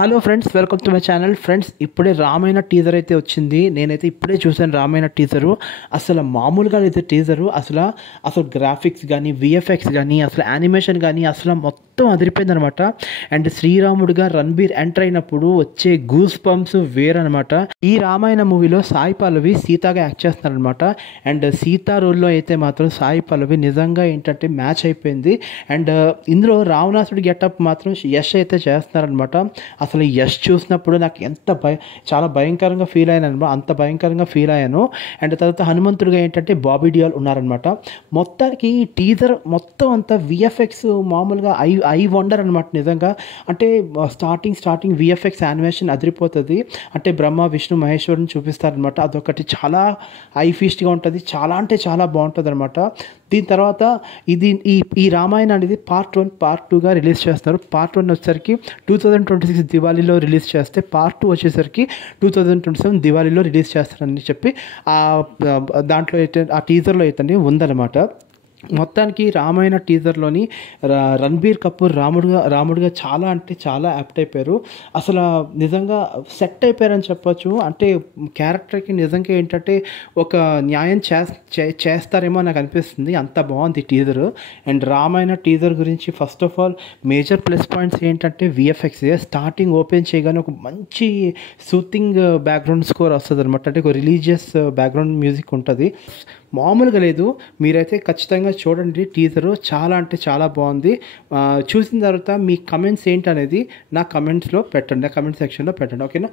Hello friends, welcome to my channel. Friends, ఇప్పుడే Ramayana teaser అయితే వచ్చింది. నేనైతే ఇప్పుడే చూసాను రామాయణ టీజరు. అసలు మామూలుగా లేదు టీజరు. అసలు గ్రాఫిక్స్ కానీ, విఎఫ్ఎక్స్ కానీ, అసలు యానిమేషన్ కానీ అసలు మొత్తం అదిరిపోయింది అనమాట. అండ్ శ్రీరాముడిగా రణబీర్ ఎంటర్ అయినప్పుడు వచ్చే గూస్ బంప్స్ వేరనమాట. ఈ రామాయణ మూవీలో సాయి పల్లవి సీతగా యాక్ట్ చేస్తున్నారనమాట. అండ్ సీతా రోల్లో అయితే మాత్రం సాయి పల్లవి నిజంగా ఏంటంటే మ్యాచ్ అయిపోయింది. అండ్ ఇందులో రావణాసుడి గెటప్ మాత్రం యష్ అయితే చేస్తున్నారనమాట. అసలు యష్ చూసినప్పుడు నాకు చాలా భయంకరంగా ఫీల్ అయ్యాను అనమాట. అంత భయంకరంగా ఫీల్ అయ్యాను. అండ్ తర్వాత హనుమంతుడిగా ఏంటంటే బాబీ డియోల్ ఉన్నారనమాట. మొత్తానికి ఈ టీజర్ మొత్తం అంతా విఎఫ్ఎక్స్ మామూలుగా ఐ వండర్ అనమాట. నిజంగా అంటే స్టార్టింగ్ విఎఫ్ఎక్స్ యానిమేషన్ అదిరిపోతుంది. అంటే బ్రహ్మ విష్ణు మహేశ్వరుని చూపిస్తారనమాట. అదొకటి చాలా ఐ ఫీస్ట్గా ఉంటుంది. చాలా అంటే చాలా బాగుంటుంది అనమాట. దీని తర్వాత ఈ రామాయణ అనేది పార్ట్ 1 పార్ట్ 2గా రిలీజ్ చేస్తారు. పార్ట్ 1 వచ్చేసరికి 2026 దివాళీలో రిలీజ్ చేస్తే, పార్ట్ 2 వచ్చేసరికి 2027 దివాళీలో రిలీజ్ చేస్తారని చెప్పి దాంట్లో అయితే ఆ టీజర్లో అయితే ఉందన్నమాట. మొత్తానికి రామాయణ టీజర్లోని రణబీర్ కపూర్ రాముడిగా చాలా అంటే చాలా యాప్ట్ అయిపోయారు. అసలు నిజంగా సెట్ అయిపోయారని చెప్పొచ్చు. అంటే క్యారెక్టర్కి నిజంగా ఏంటంటే ఒక న్యాయం చేస్తారేమో నాకు అనిపిస్తుంది. అంత బాగుంది టీజర్. అండ్ రామాయణ టీజర్ గురించి first of all major plus points ఏంటంటే విఎఫ్ఎక్స్. స్టార్టింగ్ ఓపెన్ చేయగానే ఒక మంచి సూతింగ్ బ్యాక్గ్రౌండ్ స్కోర్ వస్తుంది అనమాట. అంటే ఒక రిలీజియస్ బ్యాక్గ్రౌండ్ మ్యూజిక్ ఉంటుంది. మామూలుగా లేదు. మీరైతే ఖచ్చితంగా చూడండి టీజరు. చాలా అంటే చాలా బాగుంది. చూసిన తర్వాత మీ కమెంట్స్ ఏంటనేది నా కమెంట్స్లో పెట్టండి, నా కమెంట్ సెక్షన్లో పెట్టండి. ఓకేనా?